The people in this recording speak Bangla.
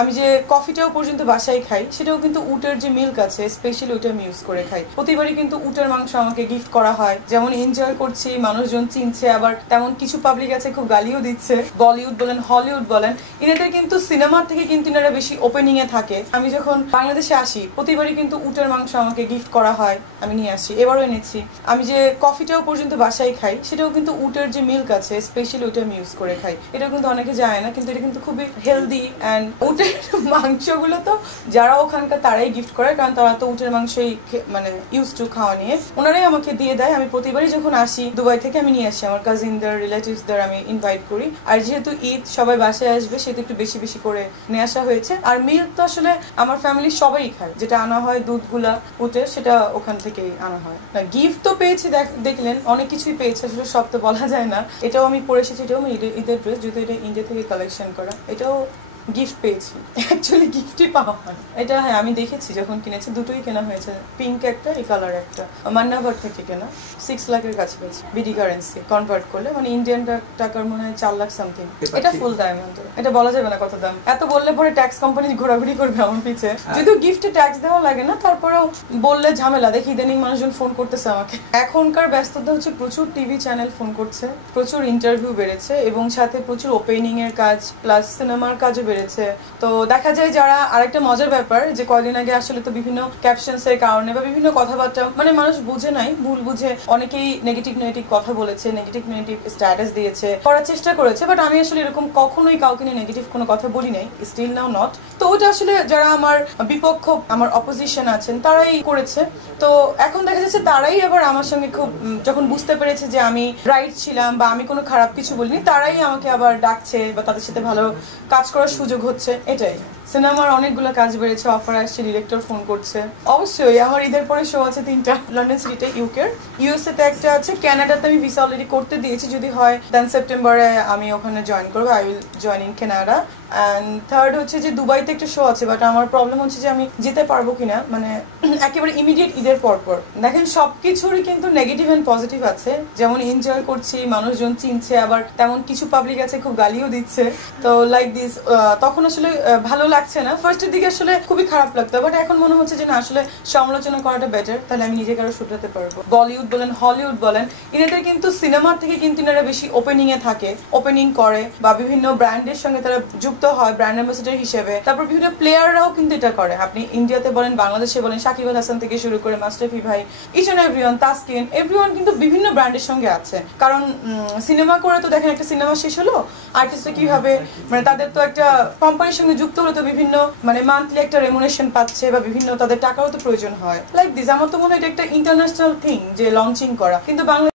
আমি যে কফিটাও পর্যন্ত বাসায় খাই সেটাও কিন্তু উটের যে মিল্ক আছে স্পেশালি ওটা আমি ইউজ করে খাই। প্রতিবারই কিন্তু উটের মাংস আমাকে গিফট করা হয়। যেমন এনজয় করছি, মানুষজন চিনছে, আবার তেমন কিছু পাবলিক আছে খুব গালিও দিচ্ছে। বলিউড বলেন, হলিউড বলেন, এনাদের কিন্তু সিনেমা থেকে কিন্তু এনারা বেশি ওপেনিং এ থাকে। আমি যখন বাংলাদেশে আসি প্রতিবারই কিন্তু উটের মাংস আমাকে গিফট করা হয়, আমি নিয়ে আসি, এবারও এনেছি। আমি যে কফিটাও পর্যন্ত বাসায় খাই সেটাও কিন্তু উটের যে মিল্ক আছে স্পেশালি ওটা আমি ইউজ করে খাই। এটা কিন্তু অনেকে জানে না, কিন্তু এটা কিন্তু খুবই হেলদি। অ্যান্ড উটের মাংসগুলো তো যারা ওখানকার তারাই গিফট করে, কারণ তারা তো উটের মাংসই মানে ইউজ টু খাওয়া নিয়ে, ওনারাই আমাকে দিয়ে দেয়। আমি প্রতিবারই যখন আসি দুবাই থেকে আমি নিয়ে আসি, আমার কাজিনদের, রিলেটিভসদের আমি ইনভাইট করি। আর যেহেতু ঈদ সবাই বাসায় আসবে সেহেতু একটু বেশি বেশি করে নিয়ে আসা হয়েছে। আর মিল্ক তো আসলে আমার ফ্যামিলির সবাই খায়, যেটা আনা হয় দুধগুলা উটের, সেটা ওখান থেকেই আনা হয়। গিফট তো পেয়েছি, দেখলেন অনেক কিছুই পেয়েছি, আসলে সব তো বলা যায় না। এটাও আমি পরে এসেছি, এটাও আমি ঈদের ড্রেস, যেহেতু এটা ইন্ডিয়া থেকে কালেকশন করা, এটাও গিফট পেয়েছি। অ্যাকচুয়ালি গিফটই পাওয়া হয় এটা। হ্যাঁ, আমি দেখেছি যখন কিনেছি, দুটোই কেনা হয়েছে, পিঙ্ক একটা, এই কালার একটা, মান্নাবার থেকে কেনা। 6 লাখের কাছাকাছি বিডি কারেন্সি কনভার্ট করলে, মানে ইন্ডিয়ান টাকার মনে হয় 4 লাখ সামথিং। এটা ফুল ডায়মন্ড, এটা বলা যাবে না কত দাম, এত বললে পরে ট্যাক্স কোম্পানি ঘোরাঘুরি করবে আমার পিছে। যদিও গিফটে ট্যাক্স দেওয়া লাগে না, তারপরেও বললে ঝামেলা। দেখি ইদানিং মানুষজন ফোন করতেছে আমাকে। এখনকার ব্যস্ততা হচ্ছে প্রচুর টিভি চ্যানেল ফোন করছে, প্রচুর ইন্টারভিউ বেড়েছে, এবং সাথে প্রচুর ওপেনিং এর কাজ প্লাস সিনেমার কাজও বেড়েছে। তো দেখা যায় যারা, আরেকটা মজার ব্যাপার যে কয়দিন আগে আসলে তো বিভিন্ন ক্যাপশনস এর কারণে বা বিভিন্ন কথাবার্তা, মানে মানুষ বুঝে নাই, ভুল বুঝে অনেকেই নেগেটিভ কথা বলেছে, নেগেটিভ স্ট্যাটাস দিয়েছে, করার চেষ্টা করেছে। বাট আমি আসলে এরকম কখনোই কাউকে নিয়ে নেগেটিভ কোনো কথা বলি নাই, স্টিল নাও নট। তো ওটা আসলে যারা আমার বিপক্ষ, আমার অপোজিশন আছেন, তারাই করেছে। তো এখন দেখা যাচ্ছে তারাই আবার আমার সঙ্গে খুব, যখন বুঝতে পেরেছে যে আমি রাইট ছিলাম বা আমি কোনো খারাপ কিছু বলিনি, তারাই আমাকে আবার ডাকছে বা তাদের সাথে ভালো কাজ করার সুযোগ হচ্ছে। এটাই, সিনেমার অনেকগুলো কাজ বেড়েছে, অফার আসছে, ডিরেক্টর ফোন করছে। অবশ্যই আমার ঈদের পরে শো আছে 3টা, লন্ডন সিটিতে, ইউএসএ তে একটা আছে, কানাডাতে আমি ভিসা অলরেডি করতে দিয়েছি, যদি হয় দেন সেপ্টেম্বরে আমি ওখানে জয়েন করবো। I will join in Canada. And third হচ্ছে যে দুবাইতে একটা শো আছে, বাট আমার প্রবলেম হচ্ছে যে আমি যেতে পারবো কিনা, মানে একেবারে ইমিডিয়েট ঈদের পরপর। দেখেন সবকিছুরই কিন্তু নেগেটিভ অ্যান্ড পজিটিভ আছে। যেমন এনজয় করছি, মানুষজন চিনছে, আবার তেমন কিছু পাবলিক আছে খুব গালিও দিচ্ছে। তো লাইক দিস, তখন আসলে ভালো লাগছে না। ফার্স্টের দিকে আসলে খুবই খারাপ লাগতো, বাট এখন মনে হচ্ছে যে না, আসলে সমালোচনা করাটা বেটার, তাহলে আমি নিজেকে আরো শুধরাতে পারবো। বলিউড বলেন, হলিউড বলেন, এনাদের কিন্তু সিনেমা থেকে কিন্তু এনারা বেশি ওপেনিং এ থাকে, ওপেনিং করে, বা বিভিন্ন ব্র্যান্ডের সঙ্গে তারা যুক্ত হয় ব্র্যান্ড অ্যাম্বাসেডর হিসেবে। তারপর বিভিন্ন প্লেয়াররাও কিন্তু এটা করে। আপনি ইন্ডিয়াতে বলেন, বাংলাদেশে বলেন, সাকিব আল হাসান থেকে শুরু করে মাস্টাফি ভাই, each and everyone, Taskin, everyone কিন্তু বিভিন্ন ব্র্যান্ডের সঙ্গে আছে। কারণ সিনেমা করে তো দেখেন একটা সিনেমা শেষ হলো, আর্টিস্টরা কিভাবে, মানে তাদের তো একটা কোম্পানির সঙ্গে যুক্ত হলে তো বিভিন্ন, মানে মান্থলি একটা রেমুনেশন পাচ্ছে, বা বিভিন্ন তাদের টাকাও তো প্রয়োজন হয়। লাইক দিস, আমার তো মনে হয় এটা একটা ইন্টারন্যাশনাল থিং যে লঞ্চিং করা, কিন্তু বাংলা